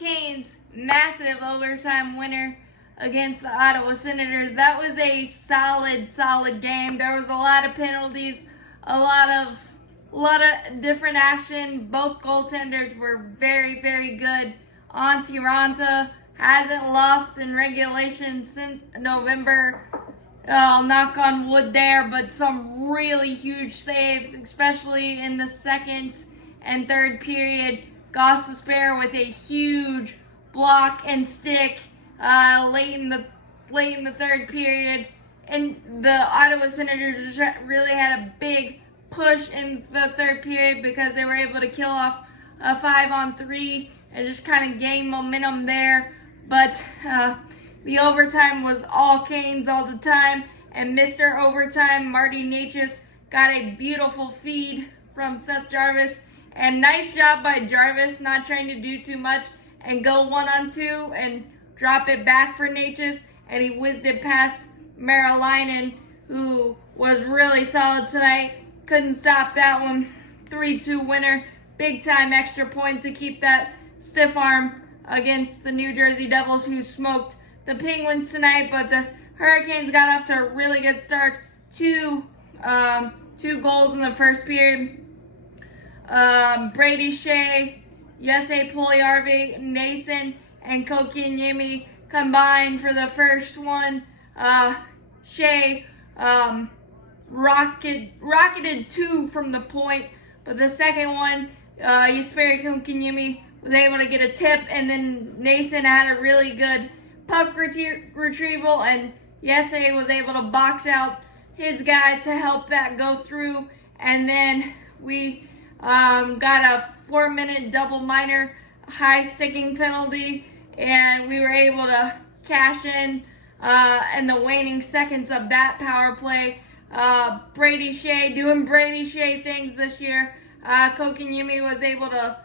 Canes' massive overtime winner against the Ottawa Senators. That was a solid game. There was a lot of penalties, a lot of different action. Both goaltenders were very good. Raanta hasn't lost in regulation since November. I'll knock on wood there, but some really huge saves, especially in the second and third period. Gostisbehere with a huge block and stick late in the third period, and the Ottawa Senators really had a big push in the third period because they were able to kill off a 5-on-3 and just kind of gain momentum there. But the overtime was all Canes all the time, and Mr. Overtime, Marty Nečas, got a beautiful feed from Seth Jarvis. And nice job by Jarvis, not trying to do too much and go 1-on-2 and drop it back for Nečas. And he whizzed it past Meralainen, who was really solid tonight. Couldn't stop that one. 3-2 winner. Big time extra point to keep that stiff arm against the New Jersey Devils, who smoked the Penguins tonight. But the Hurricanes got off to a really good start. Two goals in the first period. Brady Shea, Jesse Puljujärvi, Nason, and Kotkaniemi combined for the first one. Shea rocketed two from the point, but the second one, Jesperi Kotkaniemi was able to get a tip, and then Nason had a really good puck retrieval, and Jesse was able to box out his guy to help that go through, and then we got a 4-minute double minor high sticking penalty, and we were able to cash in the waning seconds of that power play. Brady Shea doing Brady Shea things this year. Kotkaniemi was able to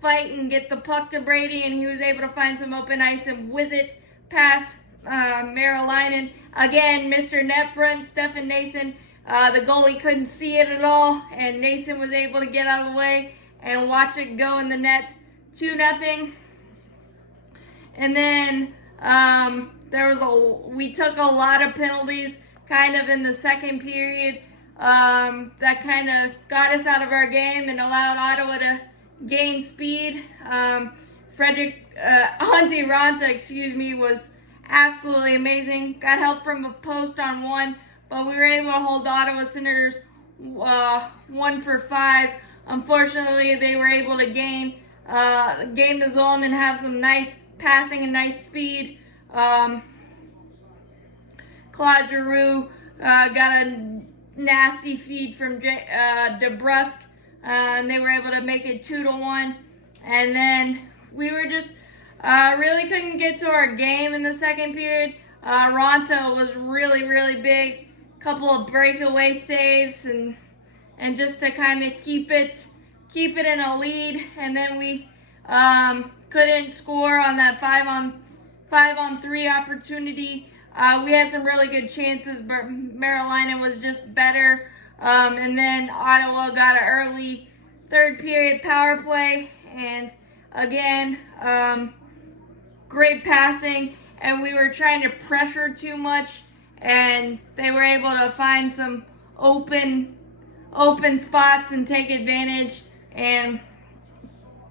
fight and get the puck to Brady, and he was able to find some open ice and whiz it past Meralainen. Again, Mr. Net Front, Stefan Nason. The goalie couldn't see it at all, and Nason was able to get out of the way and watch it go in the net, 2-0. And then we took a lot of penalties kind of in the second period that kind of got us out of our game and allowed Ottawa to gain speed. Raanta, was absolutely amazing. Got help from a post on one, but we were able to hold the Ottawa Senators 1 for 5. Unfortunately, they were able to gain the zone and have some nice passing and nice speed. Claude Giroux got a nasty feed from DeBrusque, and they were able to make it 2-1. And then we were just really couldn't get to our game in the second period. Raanta was really big. Couple of breakaway saves and just to kind of keep it in a lead, and then we couldn't score on that 5-on-3 opportunity. We had some really good chances, but Meralainen was just better. And then Ottawa got an early third period power play, and again, great passing, and we were trying to pressure too much, and they were able to find some open spots and take advantage, and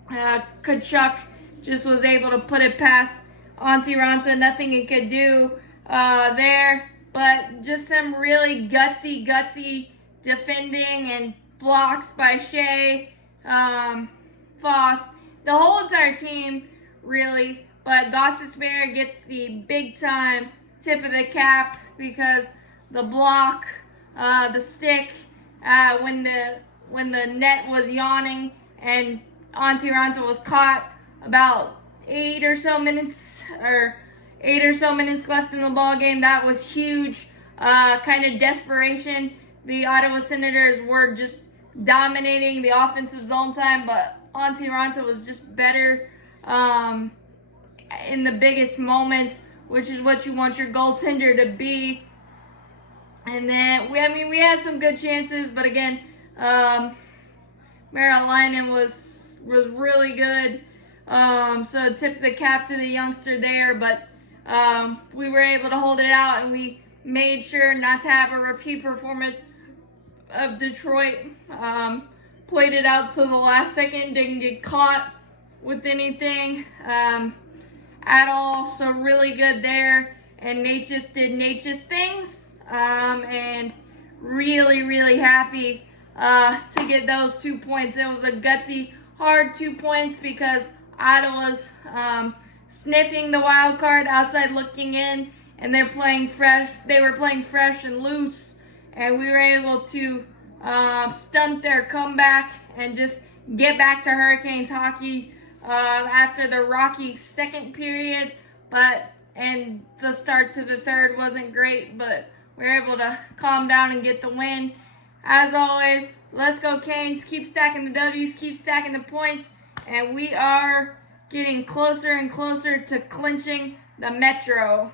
Tkachuk just was able to put it past Raanta. Nothing he could do there, but just some really gutsy defending and blocks by Shea, Foss, the whole entire team really. But Gostisbehere gets the big time tip of the cap because the block, the stick, when the net was yawning and Raanta was caught about 8 or so minutes left in the ball game. That was huge, kind of desperation. The Ottawa Senators were just dominating the offensive zone time, but Raanta was just better in the biggest moments, which is what you want your goaltender to be. And then we had some good chances, but again, Meralainen was really good. So tip the cap to the youngster there, but we were able to hold it out, and we made sure not to have a repeat performance of Detroit. Played it out to the last second, didn't get caught with anything at all, so really good there. And Nečas did Nečas things, and really happy to get those 2 points. It was a gutsy, hard 2 points because Ottawa's sniffing the wild card outside looking in, and they're playing fresh. They were playing fresh and loose, and we were able to stunt their comeback and just get back to Hurricanes hockey after the rocky second period. And the start to the third wasn't great, but we were able to calm down and get the win. As always, let's go Canes. Keep stacking the W's, keep stacking the points, and we are getting closer and closer to clinching the Metro.